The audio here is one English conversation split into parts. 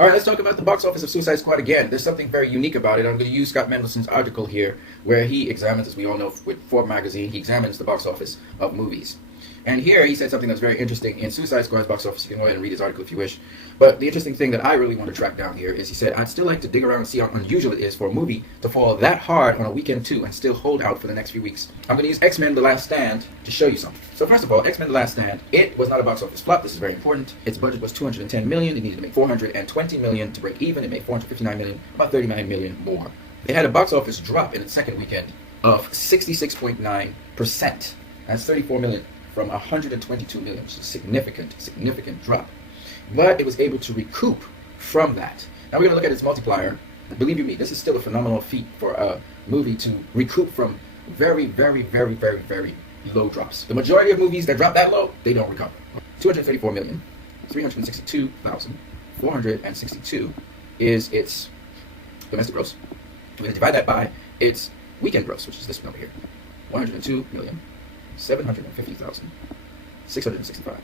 All right, let's talk about the box office of Suicide Squad again. There's something very unique about it. I'm going to use Scott Mendelson's article here, where he examines, as we all know, with Forbes magazine, he examines the box office of movies. And here he said something that's very interesting in Suicide Squad's box office. You can go ahead and read his article if you wish. But the interesting thing that I really want to track down here is he said, I'd still like to dig around and see how unusual it is for a movie to fall that hard on a weekend too and still hold out for the next few weeks. I'm going to use X-Men The Last Stand to show you something. So first of all, X-Men The Last Stand, it was not a box office flop. This is very important. Its budget was $210 million. It needed to make $420 million to break even. It made $459 million, about $39 million more. It had a box office drop in its second weekend of 66.9%. That's $34 million. From 122 million, which is a significant drop. But it was able to recoup from that. Now we're going to look at its multiplier. Believe you me, this is still a phenomenal feat for a movie to recoup from very low drops. The majority of movies that drop that low, they don't recover. 234,362,462 is its domestic gross. We're going to divide that by its weekend gross, which is this one over here. 102,750,665.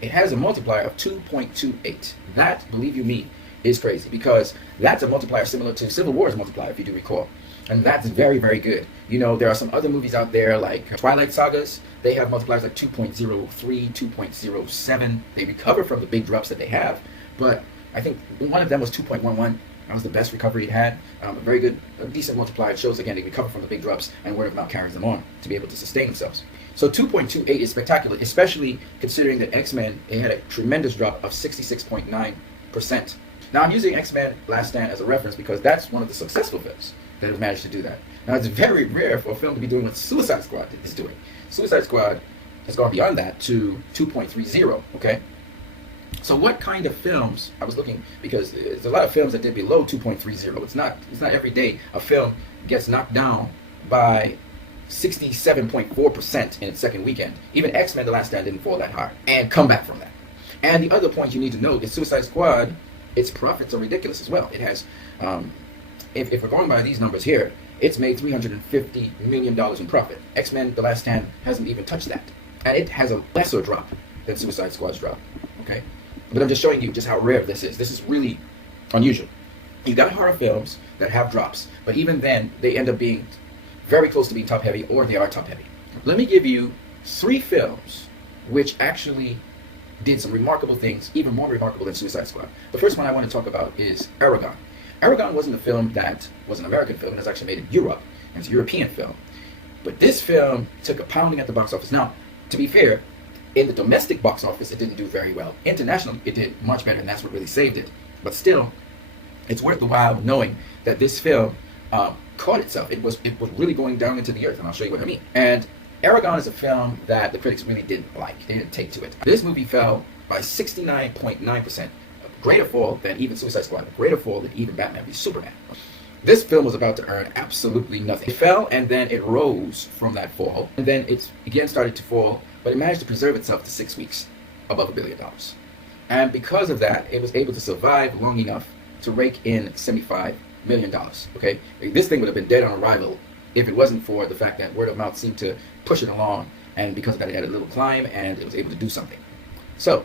It has a multiplier of 2.28. That, believe you me, is crazy because that's a multiplier similar to Civil War's multiplier, if you do recall. And that's very good. You know, there are some other movies out there like Twilight Sagas. They have multipliers like 2.03, 2.07. They recover from the big drops that they have, but I think one of them was 2.11. That was the best recovery it had. A very good, decent multiplier. It shows, again, they recover from the big drops, and word of mouth carries them on to be able to sustain themselves. So 2.28 is spectacular, especially considering that X-Men, it had a tremendous drop of 66.9%. Now, I'm using X-Men Last Stand as a reference because that's one of the successful films that has managed to do that. Now, it's very rare for a film to be doing what Suicide Squad is doing. Suicide Squad has gone beyond that to 2.30, okay? So what kind of films, I was looking, because there's a lot of films that did below 2.30. It's not every day a film gets knocked down by 67.4% in its second weekend. Even X-Men The Last Stand didn't fall that hard and come back from that. And the other point you need to know is Suicide Squad, its profits are ridiculous as well. It has, if we're going by these numbers here, it's made $350 million in profit. X-Men The Last Stand hasn't even touched that. And it has a lesser drop than Suicide Squad's drop, okay? But I'm just showing you just how rare this is. This is really unusual. You got horror films that have drops, but even then, they end up being very close to being top heavy, or they are top heavy. Let me give you 3 films which actually did some remarkable things, even more remarkable than Suicide Squad. The first one I want to talk about is Aragon. Aragon wasn't a film that was an American film. It was actually made in Europe. It's a European film. But this film took a pounding at the box office. Now, to be fair, in the domestic box office, it didn't do very well. Internationally, it did much better, and that's what really saved it. But still, it's worth the while knowing that this film caught itself. It was really going down into the earth, and I'll show you what I mean. And Aragon is a film that the critics really didn't like. They didn't take to it. This movie fell by 69.9%. A greater fall than even Suicide Squad. A greater fall than even Batman v Superman. This film was about to earn absolutely nothing. It fell, and then it rose from that fall. And then it again started to fall, but it managed to preserve itself to 6 weeks above $1 billion. And because of that, it was able to survive long enough to rake in $75 million, okay? This thing would have been dead on arrival if it wasn't for the fact that word of mouth seemed to push it along, and because of that, it had a little climb, and it was able to do something. So,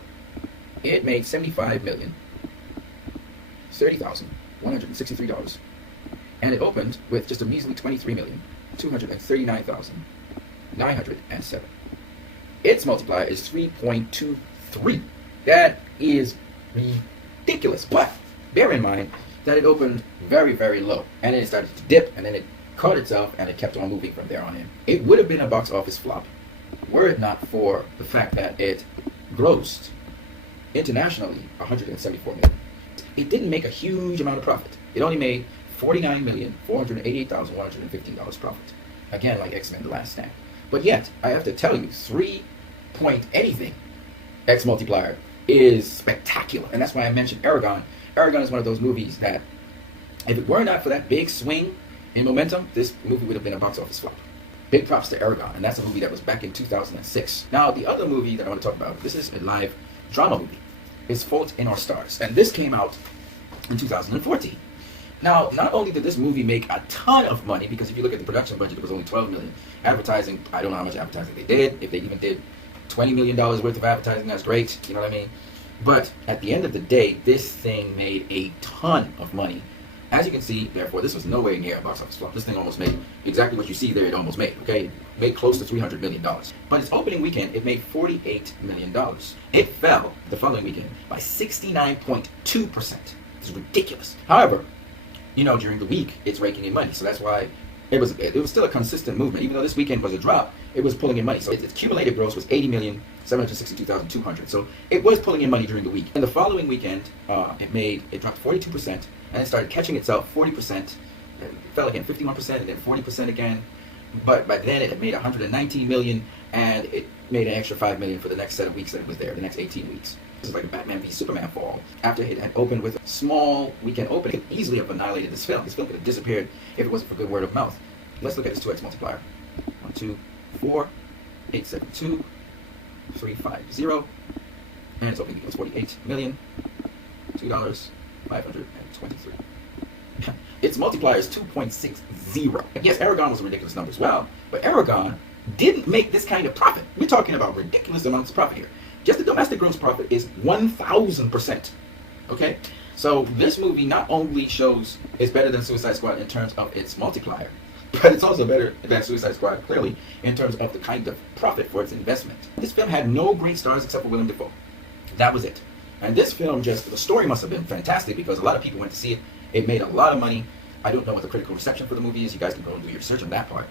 it made $75,030,163, and it opened with just a measly $23,239,907. Its multiplier is 3.23. That is ridiculous. But bear in mind that it opened very low, and then it started to dip, and then it caught itself, and it kept on moving from there on in. It would have been a box office flop were it not for the fact that it grossed internationally $174 million. It didn't make a huge amount of profit. It only made $49,488,115 profit. Again, like X-Men The Last Stand. But yet, I have to tell you, 3 point anything X multiplier is spectacular. And that's why I mentioned Aragon. Aragon is one of those movies that, if it were not for that big swing in momentum, this movie would have been a box office flop. Big props to Aragon, and that's a movie that was back in 2006. Now, the other movie that I want to talk about, this is a live drama movie, is Fault in Our Stars. And this came out in 2014. Now, not only did this movie make a ton of money, because if you look at the production budget, it was only $12 million. Advertising, I don't know how much advertising they did. If they even did $20 million worth of advertising, that's great. You know what I mean? But at the end of the day, this thing made a ton of money. As you can see, therefore, this was nowhere near a box office flop. This thing almost made exactly what you see there. It almost made, okay? It made close to $300 million. But its opening weekend, it made $48 million. It fell the following weekend by 69.2%. This is ridiculous. However, you know, during the week, it's raking in money. So that's why it was still a consistent movement. Even though this weekend was a drop, it was pulling in money. So its cumulative gross was 80,762,200. So it was pulling in money during the week. And the following weekend, it dropped 42%, and it started catching itself 40%, and it fell again 51%, and then 40% again. But by then it had made 119 million, and it made an extra 5 million for the next set of weeks that it was there, the next 18 weeks. This is like a Batman v Superman fall. After it had opened with a small weekend opening, it could easily have annihilated this film. This film could have disappeared if it wasn't for good word of mouth. Let's look at this 2x multiplier. 1, 2, 4, 8, 7, 2, 3, 5, 0, and its opening equals $48 million, $2,523. Its multiplier is 2.60. Yes, Aragon was a ridiculous number as well, but Aragon didn't make this kind of profit. We're talking about ridiculous amounts of profit here. Just the domestic gross profit is 1,000%. Okay? So this movie not only shows it's better than Suicide Squad in terms of its multiplier, but it's also better than Suicide Squad, clearly, in terms of the kind of profit for its investment. This film had no great stars except for Willem Dafoe. That was it. And this film the story must have been fantastic because a lot of people went to see it. It made a lot of money. I don't know what the critical reception for the movie is. You guys can go and do your research on that part.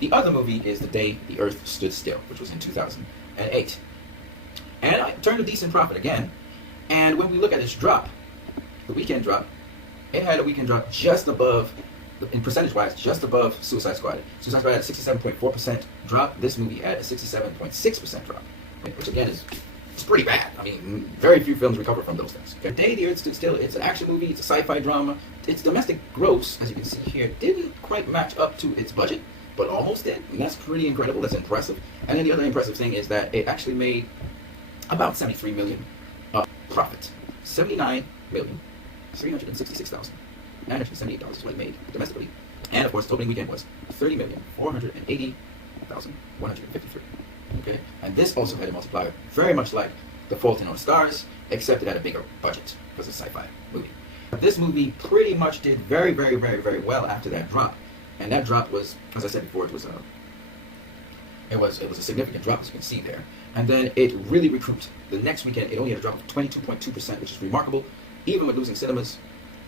The other movie is The Day the Earth Stood Still, which was in 2008. And it turned a decent profit again. And when we look at its drop, the weekend drop, it had a weekend drop just above, in percentage-wise, just above Suicide Squad. Suicide Squad had a 67.4% drop. This movie had a 67.6% drop, which again is pretty bad. I mean, very few films recover from those things. Okay? The Day the Earth Stood Still, it's an action movie, it's a sci-fi drama. Its domestic gross, as you can see here, didn't quite match up to its budget, but almost did. And that's pretty incredible. That's impressive. And then the other impressive thing is that it actually made about 73 million profit. 79,366,978 is what it made domestically. And of course, the opening weekend was 30,480,153. Okay, and this also had a multiplier, very much like The Fault in Our Stars, except it had a bigger budget because it's a sci-fi movie. This movie pretty much did very, very, very, very well after that drop, and that drop was, as I said before, it was a significant drop, as you can see there. And then it really recouped. The next weekend, it only had a drop of 22.2%, which is remarkable, even with losing cinemas.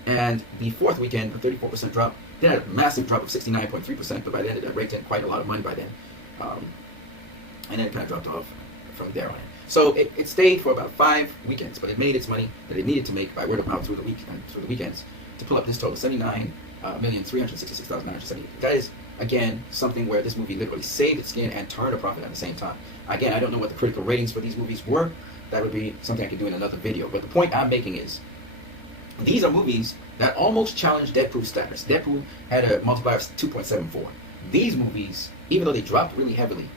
And the fourth weekend, a 34% drop. Then had a massive drop of 69.3%, but by then it had raked in quite a lot of money by then. And then it kind of dropped off from there on. So it stayed for about 5 weekends, but it made its money that it needed to make by word of mouth through the week and through the weekends to pull up this total, 79,366,970. That is, again, something where this movie literally saved its skin and turned a profit at the same time. Again, I don't know what the critical ratings for these movies were. That would be something I could do in another video. But the point I'm making is, these are movies that almost challenged Deadpool's status. Deadpool had a multiplier of 2.74. These movies, even though they dropped really heavily,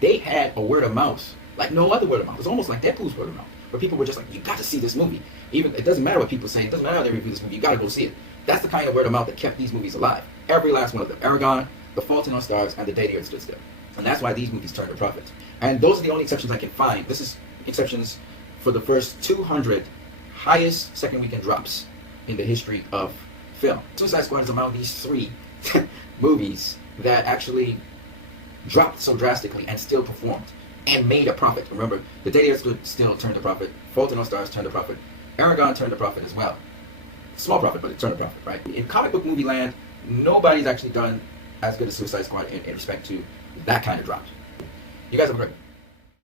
they had a word of mouth like no other word of mouth. It was almost like Deadpool's word of mouth, where people were just like, you got to see this movie. Even it doesn't matter what people say, it doesn't matter how they review this movie, you got to go see it. That's the kind of word of mouth that kept these movies alive. Every last one of them. Aragon, The Fault in Our Stars, and The Day the Earth Stood Still. And that's why these movies turned a profit. And those are the only exceptions I can find. This is exceptions for the first 200 highest second weekend drops in the history of film. Suicide Squad is among these 3 movies that actually dropped so drastically and still performed and made a profit. Remember, The Day the Earth Stood Still turned a profit. Fault in Our Stars turned a profit. Aragon turned a profit as well. Small profit, but it turned a profit, right? In comic book movie land, nobody's actually done as good as Suicide Squad in respect to that kind of drop. You guys have a great one.